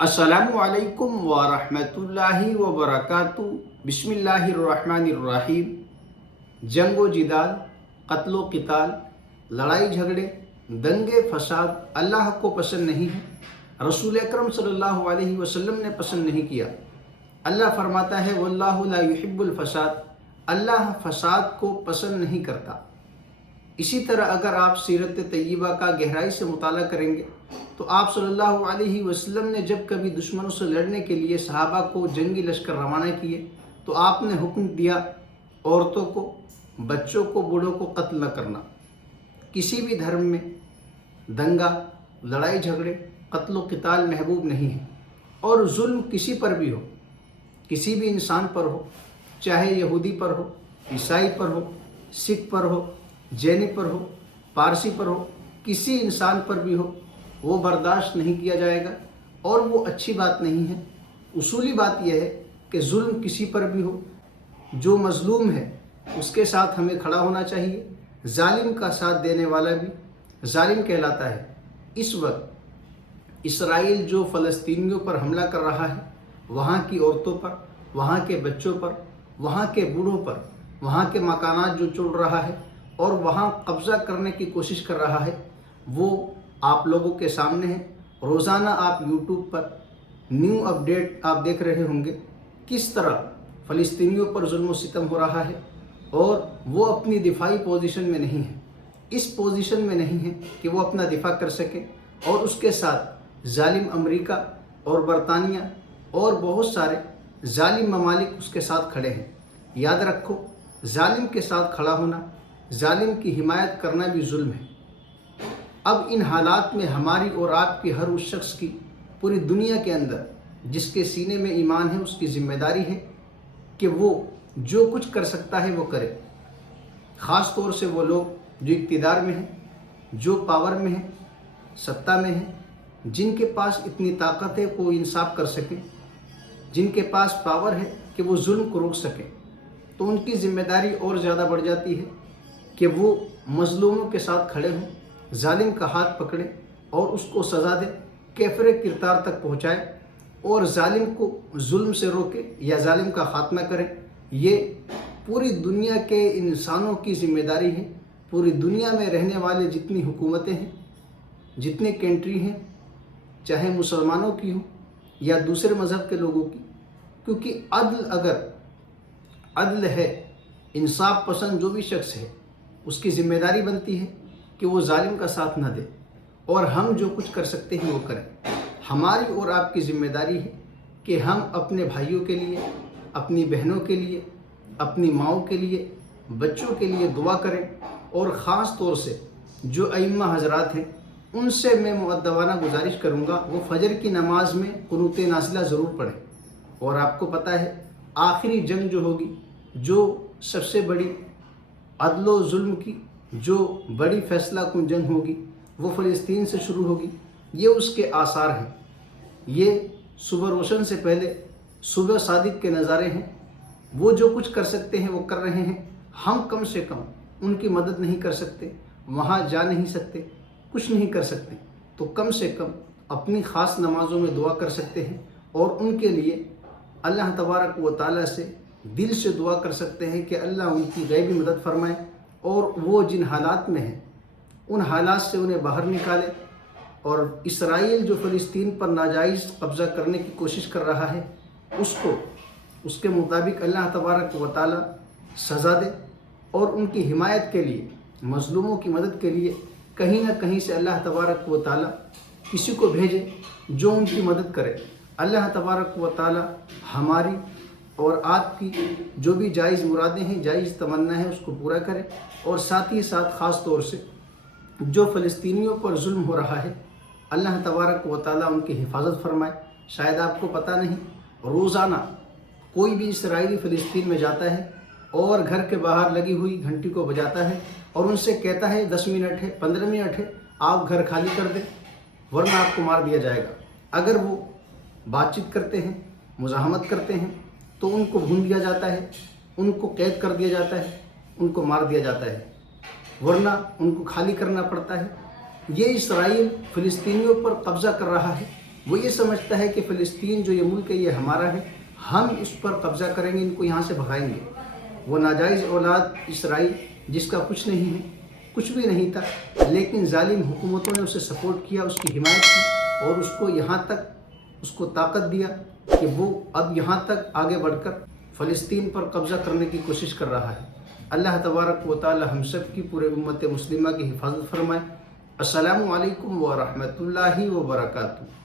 السلام علیکم ورحمۃ اللہ وبرکاتہ۔ بسم اللہ الرحمن الرحیم۔ جنگ و جدال، قتل و قتال، لڑائی جھگڑے، دنگے فساد اللہ کو پسند نہیں ہے، رسول اکرم صلی اللہ علیہ وسلم نے پسند نہیں کیا۔ اللہ فرماتا ہے واللہ لا یحب الفساد، اللہ فساد کو پسند نہیں کرتا۔ اسی طرح اگر آپ سیرت طیبہ کا گہرائی سے مطالعہ کریں گے تو آپ صلی اللہ علیہ وسلم نے جب کبھی دشمنوں سے لڑنے کے لیے صحابہ کو جنگی لشکر روانہ کیے تو آپ نے حکم دیا عورتوں کو، بچوں کو، بوڑھوں کو قتل نہ کرنا۔ کسی بھی دھرم میں دنگا، لڑائی جھگڑے، قتل و قتال محبوب نہیں ہے، اور ظلم کسی پر بھی ہو، کسی بھی انسان پر ہو، چاہے یہودی پر ہو، عیسائی پر ہو، سکھ پر ہو، جینی پر ہو، پارسی پر ہو، کسی انسان پر بھی ہو، وہ برداشت نہیں کیا جائے گا، اور وہ اچھی بات نہیں ہے۔ اصولی بات یہ ہے کہ ظلم کسی پر بھی ہو، جو مظلوم ہے اس کے ساتھ ہمیں کھڑا ہونا چاہیے۔ ظالم کا ساتھ دینے والا بھی ظالم کہلاتا ہے۔ اس وقت اسرائیل جو فلسطینیوں پر حملہ کر رہا ہے، وہاں کی عورتوں پر، وہاں کے بچوں پر، وہاں کے بوڑھوں پر، وہاں کے مکانات جو چڑ رہا ہے اور وہاں قبضہ کرنے کی کوشش کر رہا ہے، وہ آپ لوگوں کے سامنے ہے۔ روزانہ آپ یوٹیوب پر نیو اپڈیٹ آپ دیکھ رہے ہوں گے، کس طرح فلسطینیوں پر ظلم و ستم ہو رہا ہے، اور وہ اپنی دفاعی پوزیشن میں نہیں ہے، اس پوزیشن میں نہیں ہے کہ وہ اپنا دفاع کر سکے، اور اس کے ساتھ ظالم امریکہ اور برطانیہ اور بہت سارے ظالم ممالک اس کے ساتھ کھڑے ہیں۔ یاد رکھو، ظالم کے ساتھ کھڑا ہونا، ظالم کی حمایت کرنا بھی ظلم ہے۔ اب ان حالات میں ہماری اور آپ کی ہر اس شخص کی پوری دنیا کے اندر جس کے سینے میں ایمان ہے، اس کی ذمہ داری ہے کہ وہ جو کچھ کر سکتا ہے وہ کرے۔ خاص طور سے وہ لوگ جو اقتدار میں ہیں، جو پاور میں ہیں، ستہ میں ہیں، جن کے پاس اتنی طاقت ہے کہ وہ انصاف کر سکیں، جن کے پاس پاور ہے کہ وہ ظلم کو روک سکیں، تو ان کی ذمہ داری اور زیادہ بڑھ جاتی ہے کہ وہ مظلوموں کے ساتھ کھڑے ہوں، ظالم کا ہاتھ پکڑیں اور اس کو سزا دیں، کیفر کردار تک پہنچائے، اور ظالم کو ظلم سے روکے یا ظالم کا خاتمہ کریں۔ یہ پوری دنیا کے انسانوں کی ذمہ داری ہے۔ پوری دنیا میں رہنے والے جتنی حکومتیں ہیں، جتنے کنٹری ہیں، چاہے مسلمانوں کی ہوں یا دوسرے مذہب کے لوگوں کی، کیونکہ اگر عدل ہے، انصاف پسند جو بھی شخص ہے، اس کی ذمہ داری بنتی ہے کہ وہ ظالم کا ساتھ نہ دے، اور ہم جو کچھ کر سکتے ہیں وہ کریں۔ ہماری اور آپ کی ذمہ داری ہے کہ ہم اپنے بھائیوں کے لیے، اپنی بہنوں کے لیے، اپنی ماؤں کے لیے، بچوں کے لیے دعا کریں، اور خاص طور سے جو ائمہ حضرات ہیں ان سے میں مؤدبانہ گزارش کروں گا وہ فجر کی نماز میں قنوت نازلہ ضرور پڑھیں۔ اور آپ کو پتہ ہے آخری جنگ جو ہوگی، جو سب سے بڑی عدل و ظلم کی جو بڑی فیصلہ کن جنگ ہوگی، وہ فلسطین سے شروع ہوگی۔ یہ اس کے آثار ہیں، یہ صبح روشن سے پہلے صبح صادق کے نظارے ہیں۔ وہ جو کچھ کر سکتے ہیں وہ کر رہے ہیں، ہم کم سے کم ان کی مدد نہیں کر سکتے، وہاں جا نہیں سکتے، کچھ نہیں کر سکتے، تو کم سے کم اپنی خاص نمازوں میں دعا کر سکتے ہیں، اور ان کے لیے اللہ تبارک و تعالیٰ سے دل سے دعا کر سکتے ہیں کہ اللہ ان کی غیبی مدد فرمائے، اور وہ جن حالات میں ہیں ان حالات سے انہیں باہر نکالے۔ اور اسرائیل جو فلسطین پر ناجائز قبضہ کرنے کی کوشش کر رہا ہے، اس کو اس کے مطابق اللہ تبارک و تعالیٰ سزا دے، اور ان کی حمایت کے لیے، مظلوموں کی مدد کے لیے کہیں نہ کہیں سے اللہ تبارک و تعالیٰ کسی کو بھیجے جو ان کی مدد کرے۔ اللہ تبارک و تعالیٰ ہماری اور آپ کی جو بھی جائز مرادیں ہیں، جائز تمنا ہے، اس کو پورا کرے، اور ساتھ ہی ساتھ خاص طور سے جو فلسطینیوں پر ظلم ہو رہا ہے، اللہ تبارک و تعالیٰ ان کی حفاظت فرمائے۔ شاید آپ کو پتہ نہیں، روزانہ کوئی بھی اسرائیلی فلسطین میں جاتا ہے اور گھر کے باہر لگی ہوئی گھنٹی کو بجاتا ہے اور ان سے کہتا ہے 10 منٹ ہے، 15 منٹ ہے، آپ گھر خالی کر دیں ورنہ آپ کو مار دیا جائے گا۔ اگر وہ بات چیت کرتے ہیں، مزاحمت کرتے ہیں، تو ان کو بھون دیا جاتا ہے، ان کو قید کر دیا جاتا ہے، ان کو مار دیا جاتا ہے، ورنہ ان کو خالی کرنا پڑتا ہے۔ یہ اسرائیل فلسطینیوں پر قبضہ کر رہا ہے، وہ یہ سمجھتا ہے کہ فلسطین جو یہ ملک ہے یہ ہمارا ہے، ہم اس پر قبضہ کریں گے، ان کو یہاں سے بھگائیں گے۔ وہ ناجائز اولاد اسرائیل جس کا کچھ نہیں ہے، کچھ بھی نہیں تھا، لیکن ظالم حکومتوں نے اسے سپورٹ کیا، اس کی حمایت کی اور اس کو یہاں تک اس کو طاقت دیا کہ وہ اب یہاں تک آگے بڑھ کر فلسطین پر قبضہ کرنے کی کوشش کر رہا ہے۔ اللہ تبارک و تعالی ہم سب کی پورے امت مسلمہ کی حفاظت فرمائے۔ السلام علیکم ورحمۃ اللہ وبرکاتہ۔